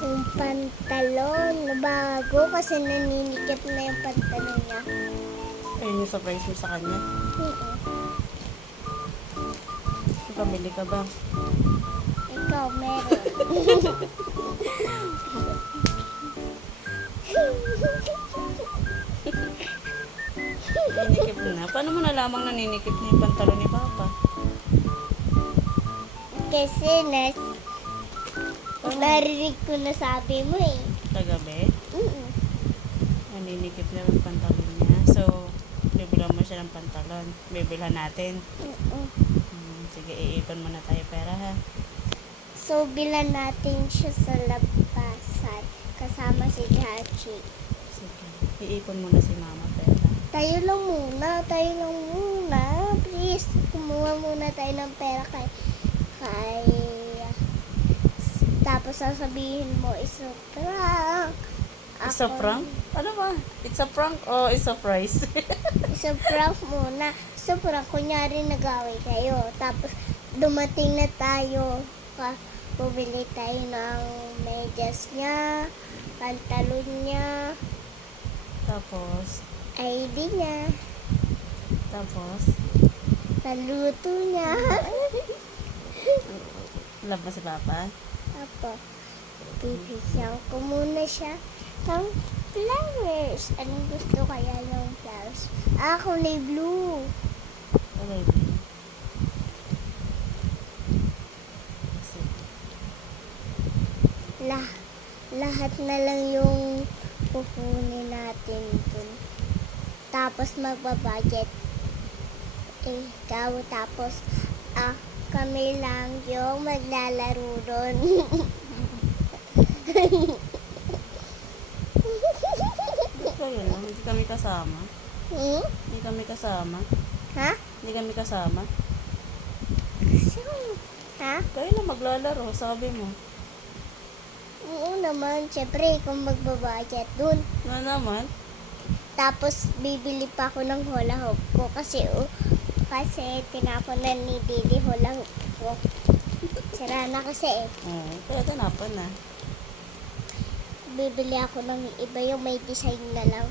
Yung pantalon na bago kasi naninikip na yung pantalon niya. Ayun yung surprise mo sa kanya. Pamili ka ba? Ikaw, meron. Ninikip na. Paano mo nalamang naninikip na yung pantalon ni Papa? Kasi narinig ko na sabi mo eh. Kagabi? Mm-mm. Naninikip na yung pantalon niya. So, bibilan mo siya ng pantalon. Bibilhan natin. Mm-mm. Sige, iipon muna tayo pera ha. So, bilan natin siya sa labasan kasama si Hachi. Sige. Iipon muna si Mama pera. Tayo lang muna. Please, kumuha muna tayo ng pera kay tapos sasabihin mo, it's a prank. It's a prank? Ano ba? It's a prank o it's a surprise? It's a prank muna. So, prank, kunyari nag-away kayo. Tapos, dumating na tayo. Bumili tayo ng medyas niya, pantalon niya, Tapos, ID niya, tapos, naluto niya. love mo si Papa? Apo, bibigyan ko muna siya ng flowers. Anong gusto kaya ng flowers? Kulay blue. Okay. Lahat na lang yung kukunin natin dun. Tapos magbabudget. Ikaw, tapos kami lang yung maglalaro doon. Kaya lang, hindi kami kasama. Hindi kami kasama. Ha? Hindi kami kasama. Ha? Kayo lang maglalaro, sabi mo. Oo naman, syempre, kung magbabudget dun. Na naman? Tapos, bibili pa ako ng hula hoop ko kasi tinapon na ni Didi hula hoop ko. Sira na kasi eh. Oo, kaya tanapan na. Bibili ako ng iba yung may design na lang.